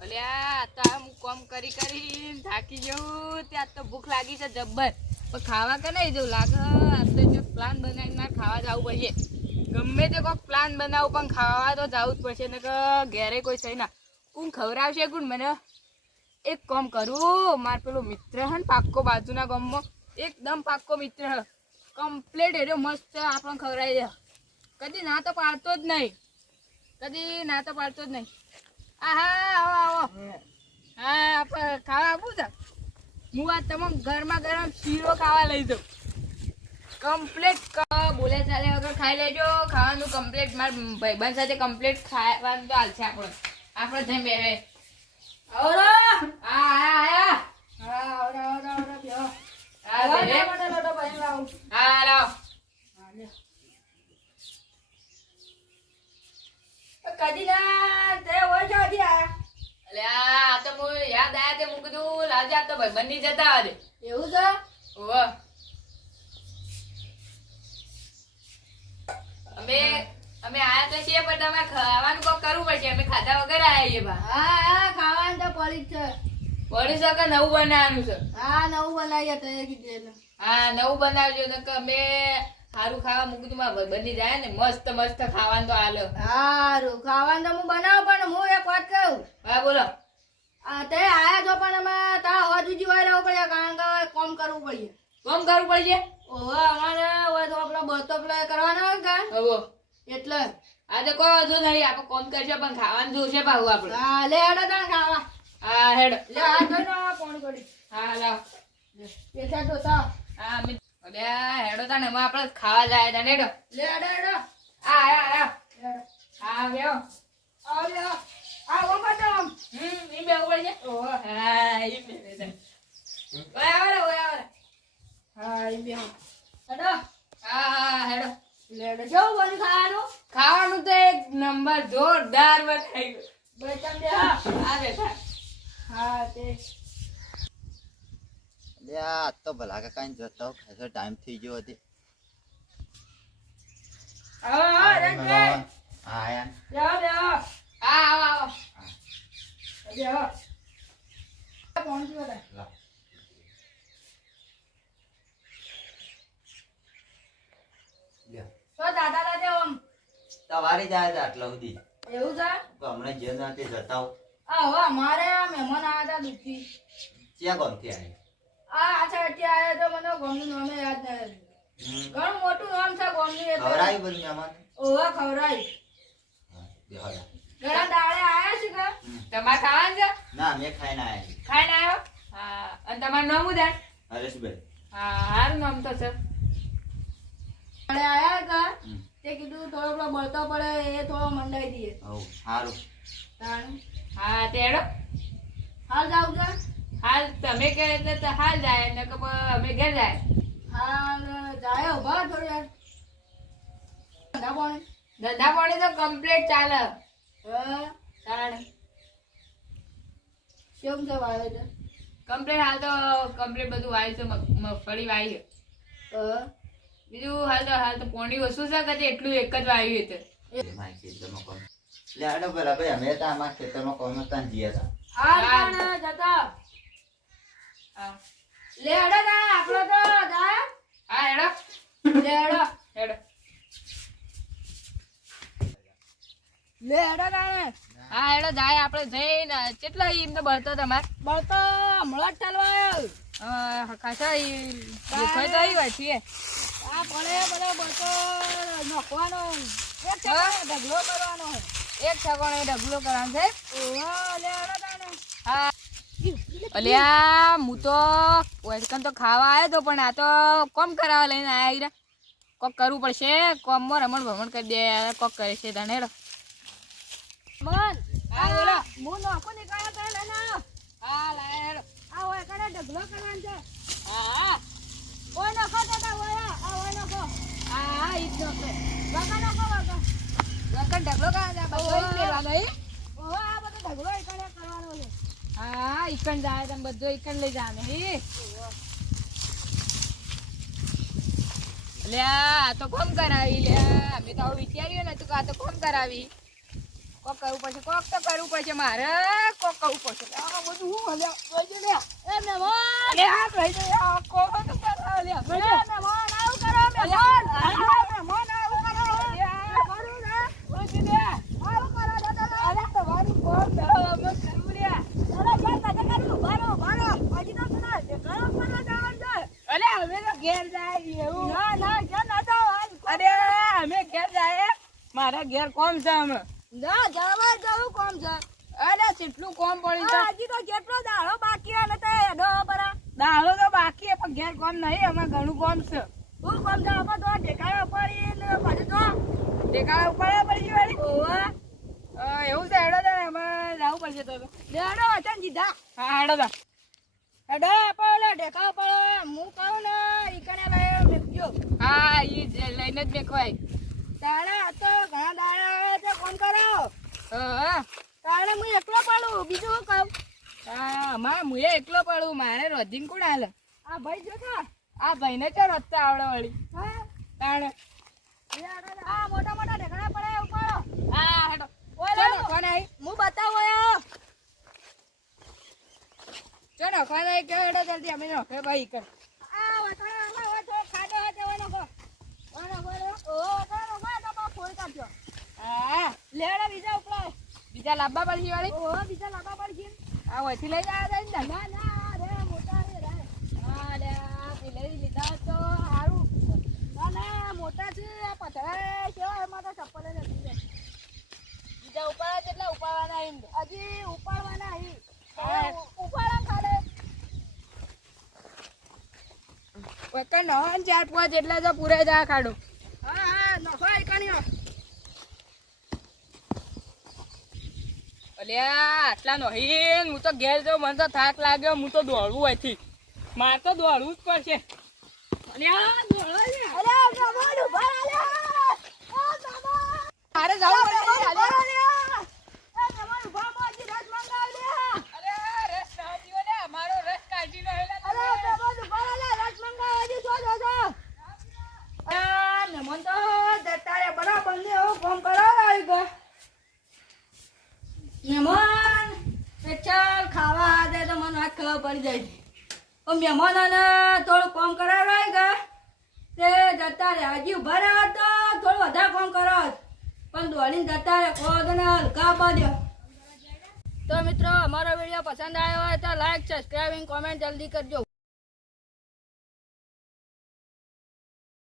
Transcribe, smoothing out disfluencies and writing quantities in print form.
અલ્યા તો હું કોમ કરી કરીને થાકી જઉં ત્યાં તો ભૂખ લાગી છે જબ્બર પણ ખાવા કે નહીં જવું લાગે આ તો જો પ્લાન બનાવીને મારે ખાવા જવું પડશે ગમે તે કોઈક પ્લાન બનાવું પણ ખાવા તો જવું જ પડશે ને કે ઘેરે કોઈ છે ના કોણ ખવડાવશે કોણ મને એક કામ કરું મારે પેલો મિત્ર હે ને પાક્કો બાજુના ગામમાં એકદમ પાક્કો મિત્ર હે કમ્પ્લીટ એનો મસ્ત આપણને ખવડાવી દે કદી ના તો પાડતો જ નહીં કદી ના તો પાડતો જ નહીં હા આવો આવો હા આપણે ખાવા આપું છે હું આ તમામ ગરમા ગરમ શીરો ખાવા લઈ જાઉં કમ્પ્લીટ બોલે ચાલે વગર ખાઈ લેજો ખાવાનું કમ્પ્લીટ મારા ભાઈબંધ સાથે કમ્પ્લીટ ખાવાનું તો હાલશે આપણે જઈ બે આવરો હા આયા હા આવરો બેહો હા બે મોટો ભાઈ લાવ હા લાવ કદી ના તે હોય જો દી આયા અલ્યા આ તો મને યાદ આયા તે હું કીધું લાજે આ તો ભાઈબંધ ની જતા આજે એવું છે ઓહ અમે આયા તો છીએ પણ તમારે ખાવાનું કોક કરવું પડશે અમે ખાધા વગર આયા છીએ બા હા ખાવાનું તો પડી જ છે પડી શકે નવું બનાવવાનું છે હા નવું બનાવીએ તો કીધું હા નવું બનાવજો ને કે અમે સારું ખાવા મૂકી તું મારા બની જાય ને મસ્ત મસ્ત ખાવાનું તો હાલ સારું ખાવાનું તો હું બનાવું પણ હું એક વાત કહું હા બોલો તે આયા છો પણ અમે તારા હજુ જીવાય રહેવું પડે કારણ કે કોમ કરવું પડશે કોમ કરવું પડશે ઓહો અમારે હોય તો આપડે બતો પેલા કરવાનો હોય કે હવે એટલે આજે કોઈ વધુ નહીં આપણે કોમ કરશે પણ ખાવાનું જોશે પાછું આપણે હા લે હેડો તાણ ખાવા હા હેડો લે આ જોઈને ફોન કરી હા લાવ પેસા તો તા હા અરે હેડો તાણ એમાં આપણે ખાવા જાય તાણ હેડો લે હેડો આ હા બેહો આવ લે આ ઓ બટમ ઈ બે ઉપર છે ઓહો હા ઈ બે ઓય આવે હા ઈ બે હેડો હા હેડો લેડો જો બન ખાવાનું તો એક નંબર જોરદાર બનાવી ગયો બેટા બે હા બેટા હા તે યા તો ભલા કાકા જતો ખાસો ટાઈમ થઈ ગયો હતી હા રજે હા યાર જાવ જાવ હા આવો જાવ કોણ છે બેટા તો દાદા દાદા ઓમ તમારી જાય છે આટલા સુધી એવું છે તો હમણાં જે નાતે જતા હો હવે અમારે મહેમાન આવ્યા હતા દુખી ક્યાં ગમતી આવી અચ્છા અત્યારે આવ્યા તો મને ગોમનું નામ યાદ નથી ઘણું મોટું નામ છે ગોમનું એટલે ખવડાવી બધું મહેમાન ઓવા ખવડાવી ઘણા દાડે આયા છે કે તમારે ખાવાનું છે ના મેં ખાઈને આવ્યા ખાઈને આવ્યો હા અને તમારું નામ ઉદાર હરેશભાઈ હા હારું નામ તો છે દાડે આયા કા તે કીધું થોડો પેલો બળતો પડે એ થોડો મંડાઈ દઈએ હવ સારું હા તેડો હાલ જાવ છે હાલ તમે કે એટલે તો હાલ જાય ને કે અમે ઘેર જાય હાલ જાય ઉભા થોડી યાર ધંધા પાણી તો કમ્પ્લીટ ચાલે તાણે કેમ છે વાવે છે કમ્પ્લીટ હાલ તો કમ્પ્લીટ બધું વાય છે મગફળી વાય છે બીજું હાલ તો પોણી ઓછું છે કે એટલું એક જ વાવ્યું હતું લે આડો પેલા ભાઈ અમે તો આમાં ખેતરમાં કોમ હતા જીયા હતા લે હેડો તા આપણો તો જાય હા હેડો લે હેડો લે હેડો તાણે હા હેડો જાય આપણે જઈને કેટલા એમ તો બળતો તમારે બળતો હમણાં જ ચાલવા ખાસા દુખાય તો આવી વાત છે આ પડે બધો બળતો નાખવાનો એક ઢગલો કરવાનો એક ઠગણો ઢગલો કરવાનો છે ઓહો લે હેડો તાણે હા અલ્યા હું તો વેલકમ તો ખાવા આવ્યો તો પણ આ તો કોમ કરાવવા લઈને આવ્યા કોક કરવું પડશે કોમમાં રમણ ભમણ કરી દે કોક કરે છે તને હેડો મન હા બોલો હું નોખો નીકળ્યો તો લેને હા લાય હેડો આ ઓય કડે ઢગલો કરવાનો છે હા ઓય નોખો તો ઓય આ ઓય નોખો હા ઈ જ નોખો વાકા નોખો વાકા ઢગલો કરવાનો બધો ઈ લેવાનો ઈ ઓહો આ બધો ઢગલો ઈ કડે કરવાનો છે હા ઈકણ જાય તમે બધો ઈકણ લઈ જાને હે લે આ તો કોમ કરાવી લે અમે તો વિચાર્યું ને તું આ તો કોમ કરાવી કોક કરવું પડશે, કોક તો કરવું પડશે મારે, કોક કરવું પડશે. આ બધું હું હલ્યા જોઈજે લે. એ મહેમાન લે આ લઈ જઈ આ કોક તો કરો લે. એ મહેમાન આવું કરો મહેમાન. મહેમાન આવું કરો. લે કરું ને જોઈજે લે. આવું કરો દાદા. અરે તમારું કોમ કરો અમે કરવું લે. અરે ક્યાં દાદા કરું બારો બારો. હજી તો સુના કરો કરો જવાનું છે. અરે અમે તો ઘેર જાય એવું. ના ના ક્યાં ના જાવ. અરે અમે ઘેર જાય. મારા ઘેર કોમ છે અમે. ના જવા જવું કોમ છે. અરે કેટલું કોમ પડી છે. હજી તો કેટલો દાડો બાકી અને તે એડો બરા. દાડો તો બાકી પણ ઘેર કોમ નહીં અમે ઘણું કોમ છે. શું કોમ છે અમે તો ઢેકાળા પડી ને પછી તો ઢેકાળા ઉપર પડી ગઈ ઓવા. એવું છે હેડો તો અમે જવું પડશે તો. હેડો વચન જીધા. હા હેડો તા. હેડો પડે ઢેકાળા પડે હું કહું ને ઈકને લઈ મેકજો. હા ઈ લઈને જ મેકવાય. તારા તો ઘણા દાડા છે કોણ કરો. હા તારે હું એકલો પડું બીજું શું કહું. હા માં હું એકલો પડું મારે રોધીન કોણ હાલે. આ ભાઈ જો તો આ ભાઈને તો રસ્તા આવડે વળી. હા તાણે આ મોટા મોટા ઢેકડા પડે ઉપાડો. હા હેડો ઓય કોણ આઈ હું બતાવો યો. ચલો કોણ આઈ કે હેડો જલ્દી અમે નોખે ભાઈ કર. આ વટાણા હવે તો ખાડો હે તેવો નખો. ઓનો બોલો ઓ વટાણો માં તો ફોન કાઢજો. હા લેડા બીજા ઉપડો. બીજા લાંબા પડશે વાળી. ઓહો બીજા લાંબા પડશે. આ ઓછી લઈ જા દે ને. ના ના રે મોટા રે. હા લે આ લઈ લીધા તો સારું. ના ના મોટા છે આ પથરા કેવા એમાં તો ચપ્પલ જ હતી. બીજા ઉપાડવા કેટલા ઉપાડવાના અહીં હજી ઉપાડવાના અહીં. ઉપાડવા ખાડે વખત નવા 4-5 જેટલા તો પૂરા જા ખાડો. હા હા નખો આઈકણીઓ. અલ્યા આટલા નહીં હું તો ઘેર જાઉં મને તો થાક લાગ્યો હું તો દોડવું અહીંથી. મારે તો દોડવું જ પડશે. અલ્યા દોડવા લે. અલ્યા જમવાનું ઉભા અલ્યા. મારે જવું પડશે. અલ્યા એ જમવાનું ઉભા મોજી રસ મંગાવ લે. અલ્યા રસ કાઢ્યો લે મારો રસ કાઢી નો હેલા. અલ્યા જમવાનું ઉભા લે રસ મંગાવ હજી જો જો જો. આ નમન તો દતારે બરાબર ને હું ફોન કરાવ આવી ગયો. મહેમાન ચાલ ખાવા દે તો મને વાત ખબર પડી જાય. મહેમાનોને થોડું કામ કરાવડાય ગયા તે જતા રહે. હજી ઉભા રહ્યા તો થોડું વધારે કામ કરાવ પણ દોડીને જતા રહે. કોદને હલકા પાડ્યો. તો મિત્રો અમારો વિડીયો પસંદ આવ્યો હોય તો લાઈક સબસ્ક્રાઈબ કોમેન્ટ જલ્દી કરજો.